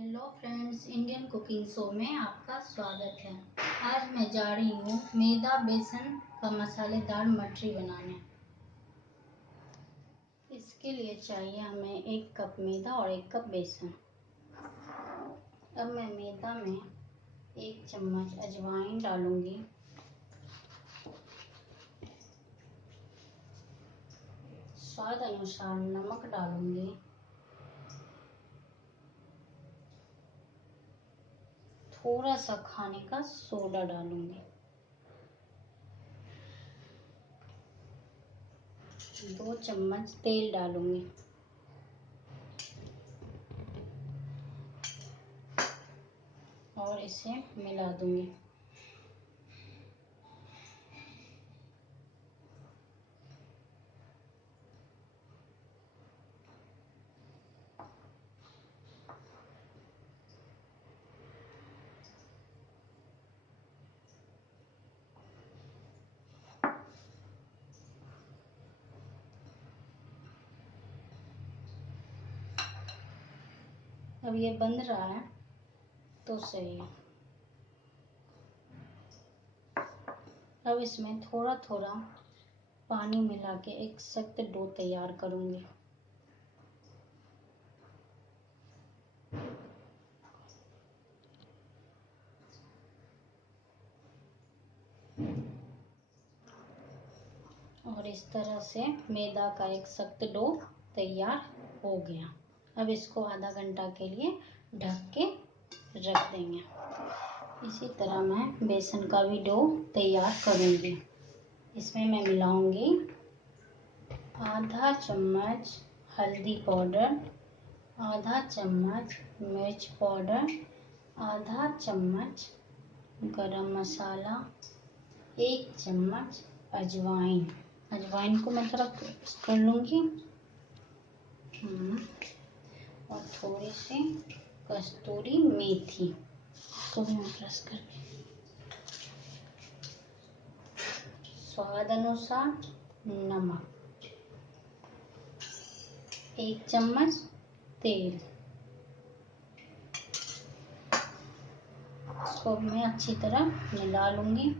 Hello friends, Indian cooking show में आपका स्वागत है। आज मैं जा रही हूँ मैदा बेसन का मसालेदार मठरी बनाने। इसके लिए चाहिए हमें 1 कप मैदा और 1 कप बेसन। अब मैं मैदा में 1 चम्मच अजवाइन डालूंगी, स्वाद अनुसार नमक डालूंगी, थोड़ा सा खाने का सोडा डालूंगी, 2 चम्मच तेल डालूंगी और इसे मिला दूंगी। अब ये बंद रहा है तो सही है। अब इसमें थोड़ा थोड़ा पानी मिला के एक सख्त डो तैयार करूंगी। और इस तरह से मैदा का एक सख्त डो तैयार हो गया। अब इसको आधा घंटा के लिए ढक के रख देंगे। इसी तरह मैं बेसन का भी डो तैयार करूंगी। इसमें मैं मिलाऊंगी आधा चम्मच हल्दी पाउडर, आधा चम्मच मिर्च पाउडर, आधा चम्मच गरम मसाला, 1 चम्मच अजवाइन। अजवाइन को मैं थोड़ा कर लूँगी और थोड़ी सी कस्तूरी मेथी को भी मैं प्रेस कर। स्वाद अनुसार नमक, 1 चम्मच तेल। इसको मैं अच्छी तरह मिला लूँगी।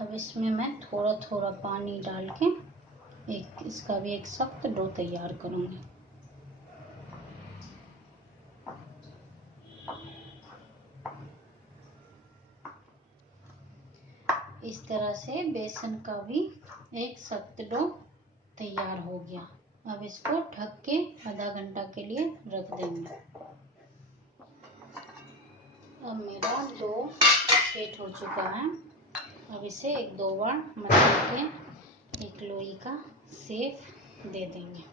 अब इसमें मैं थोड़ा थोड़ा पानी डाल के इसका भी एक सख्त डो तैयार करूँगी। इस तरह से बेसन का भी एक सख्त डो तैयार हो गया। अब इसको ढक के आधा घंटा के लिए रख देंगे। अब मेरा डो सेट हो चुका है। अब इसे 1-2 बार मसल के एक लोई का शेप दे देंगे।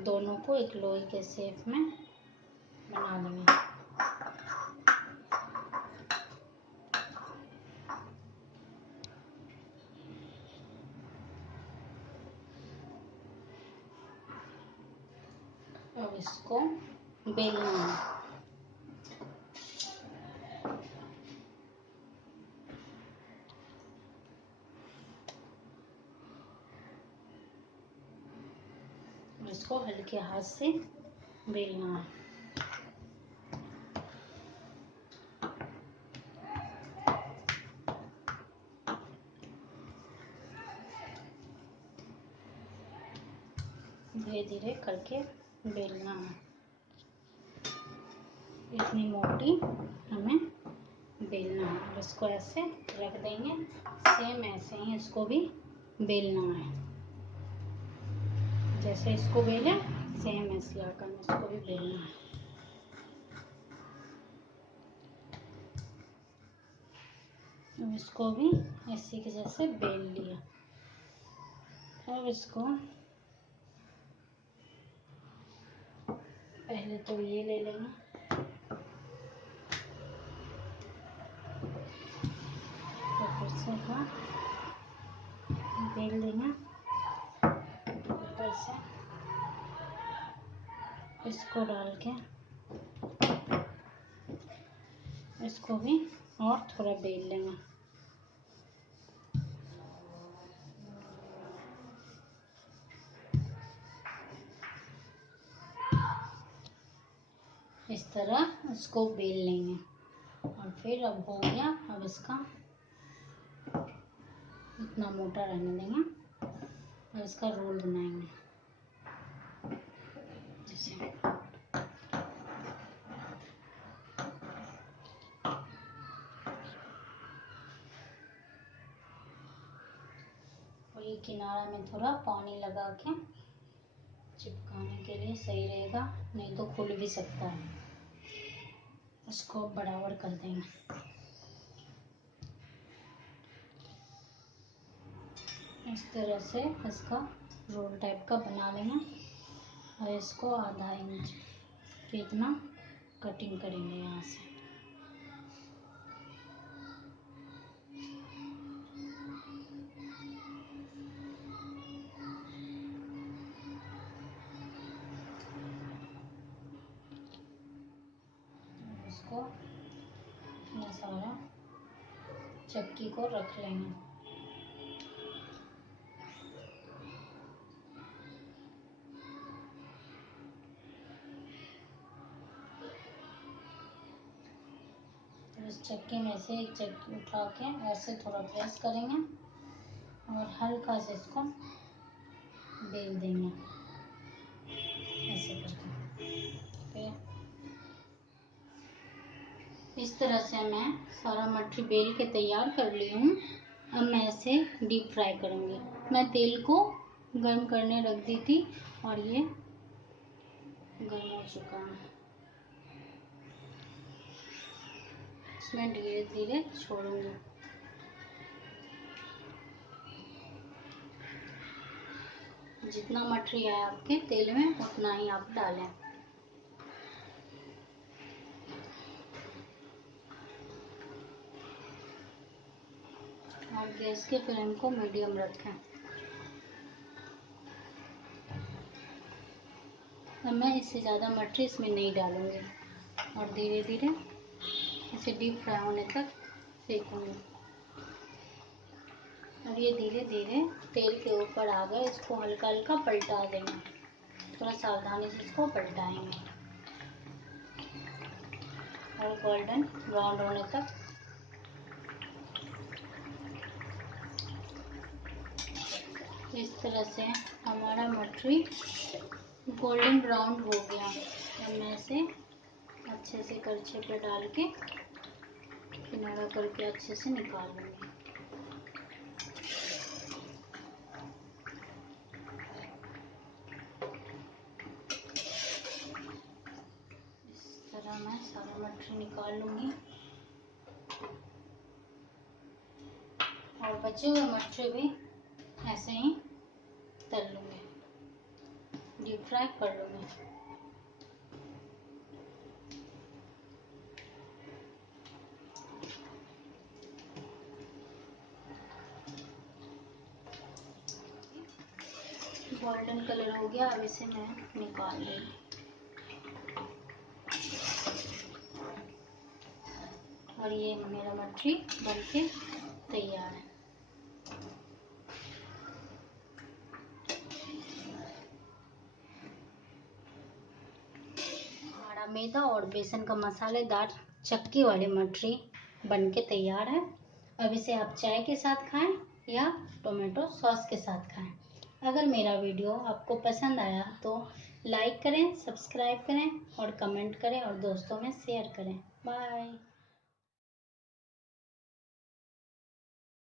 दोनों को एक लोई के शेप में बना देंगे। अब इसको बेलना है। इसको हल्के हाथ से बेलना है। धीरे धीरे करके बेलना है। इतनी मोटी हमें बेलना है। इसको ऐसे रख देंगे। सेम ऐसे ही इसको भी बेलना है। जैसे इसको बेले सेम ऐसे आकर इसको भी बेलना है। अब इसको भी ऐसे के जैसे बेल लिया। अब इसको पहले तो ये ले लेंगे, तो फिर से बेल देंगे। ऊपर से इसको डाल के इसको भी और थोड़ा बेल लेंगे। तरह इसको बेल लेंगे और फिर अब हो गया। अब इसका इतना मोटा रहने देंगे और इसका रोल बनाएंगे जैसे। और ये किनारा में थोड़ा पानी लगा के चिपकाने के लिए सही रहेगा, नहीं तो खुल भी सकता है। इसको बराबर कर देंगे। इस तरह से इसका रोल टाइप का बना लेंगे और इसको आधा इंच के इतना कटिंग करेंगे यहाँ से। इसको ये सारा चक्की को रख लेंगे। इस चक्की में से एक चक्की उठा के ऐसे थोड़ा प्रेस करेंगे और हल्का से इसको बेल देंगे ऐसे करके। फिर इस तरह से मैं सारा मटरी बेल के तैयार कर ली हूँ। अब मैं इसे डीप फ्राई करूँगी। मैं तेल को गर्म करने रख दी थी और ये गर्म हो चुका है। इसमें धीरे धीरे छोड़ूंगी। जितना मटरी है आपके तेल में उतना ही आप डालें और गैस के फ्लेम को मीडियम रखें। अब मैं इससे ज़्यादा मटरी इसमें नहीं डालूंगी और धीरे धीरे इसे डीप फ्राई होने तक सेकूंगी। और ये धीरे धीरे तेल के ऊपर आ गए, इसको हल्का हल्का पलटा देंगे। थोड़ा सावधानी से इसको पलटाएंगे और गोल्डन ब्राउन होने तक। इस तरह से हमारा मटरी गोल्डन ब्राउन हो गया। अब मैं इसे अच्छे से करछे पे डाल के किनारा करके अच्छे से निकाल लूँगी। इस तरह मैं सारा मटरी निकाल लूँगी और बचे हुए मटरी भी ऐसे ही तल लूँगी, डीप फ्राई कर लूँगी। गोल्डन कलर हो गया। अब इसे मैं निकाल लूँगी और ये मेरा मटरी बनके तैयार है। हमारा मैदा और बेसन का मसालेदार चक्की वाली मटरी बनके तैयार है। अब इसे आप चाय के साथ खाएं या टोमेटो सॉस के साथ खाएं। अगर मेरा वीडियो आपको पसंद आया तो लाइक करें, सब्सक्राइब करें और कमेंट करें और दोस्तों में शेयर करें। बाय।